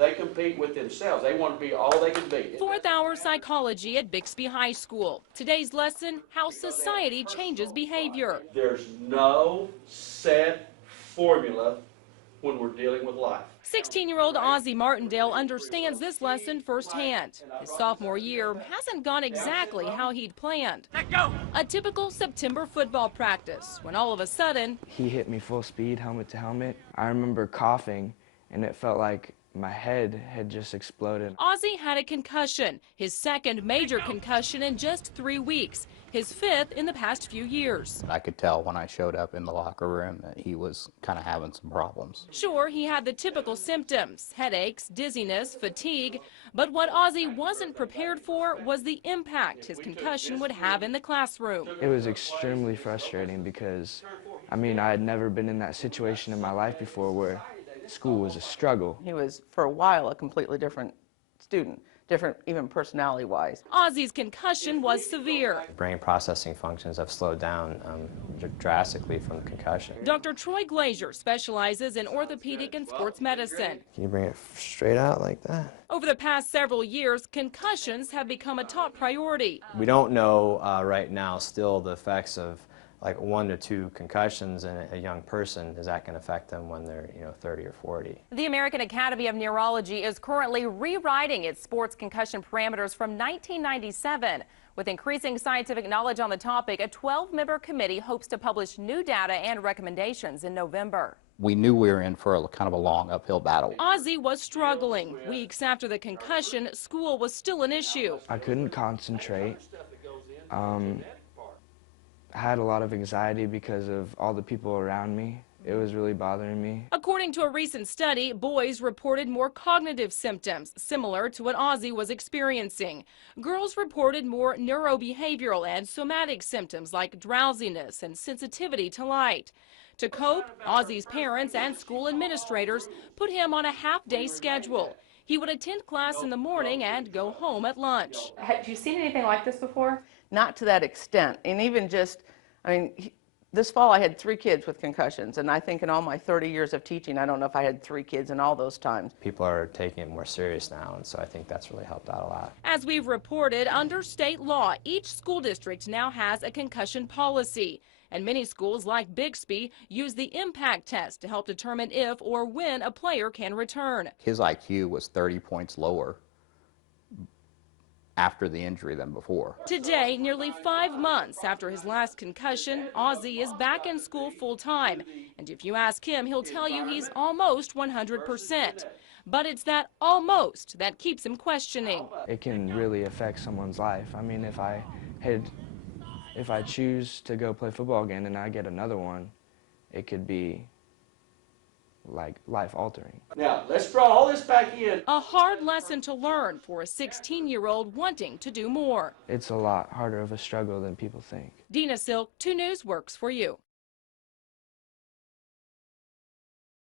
They compete with themselves. They want to be all they can be. Fourth hour psychology at Bixby High School. Today's lesson, how society changes behavior. There's no set formula when we're dealing with life. 16-year-old Ozzie Martindale understands this lesson firsthand. His sophomore year hasn't gone exactly how he'd planned. Let go! A typical September football practice when all of a sudden he hit me full speed, helmet to helmet. I remember coughing, and it felt like my head had just exploded. Ozzie had a concussion, his second major concussion in just 3 weeks, his fifth in the past few years. I could tell when I showed up in the locker room that he was kind of having some problems. Sure, he had the typical symptoms, headaches, dizziness, fatigue, but what Ozzie wasn't prepared for was the impact his concussion would have in the classroom. It was extremely frustrating because, I mean, I had never been in that situation in my life before where school was a struggle. He was, for a while, a completely different student, different even personality-wise. Ozzie's concussion was severe. Brain processing functions have slowed down drastically from the concussion. Dr. Troy Glazier specializes in orthopedic and sports medicine. Can you bring it straight out like that? Over the past several years, concussions have become a top priority. We don't know right now still the effects of like 1 to 2 concussions in a young person. Is that going to affect them when they're 30 or 40? The American Academy of Neurology is currently rewriting its sports concussion parameters from 1997. With increasing scientific knowledge on the topic, a 12-member committee hopes to publish new data and recommendations in November. We knew we were in for a kind of a long uphill battle. Ozzie was struggling. Weeks after the concussion, school was still an issue. I couldn't concentrate. I had a lot of anxiety because of all the people around me. It was really bothering me. According to a recent study, boys reported more cognitive symptoms, similar to what Ozzie was experiencing. Girls reported more neurobehavioral and somatic symptoms like drowsiness and sensitivity to light. To cope, Ozzie's parents and school administrators put him on a half-day schedule. He would attend class in the morning and go home at lunch. Have you seen anything like this before? Not to that extent, and even just, I mean, this fall I had 3 kids with concussions, and I think in all my 30 years of teaching, I don't know if I had 3 kids in all those times. People are taking it more serious now, and so I think that's really helped out a lot. As we've reported, under state law, each school district now has a concussion policy. And many schools like Bixby use the impact test to help determine if or when a player can return. His IQ was 30 points lower after the injury than before. Today, nearly 5 months after his last concussion, Ozzie is back in school full-time. And if you ask him, he'll tell you he's almost 100%. But it's that almost that keeps him questioning. It can really affect someone's life. I mean, if I choose to go play football again and I get another one, it could be like life-altering. Now, let's draw all this back in. A hard lesson to learn for a 16-year-old wanting to do more. It's a lot harder of a struggle than people think. Dina Silk, 2 News works for you.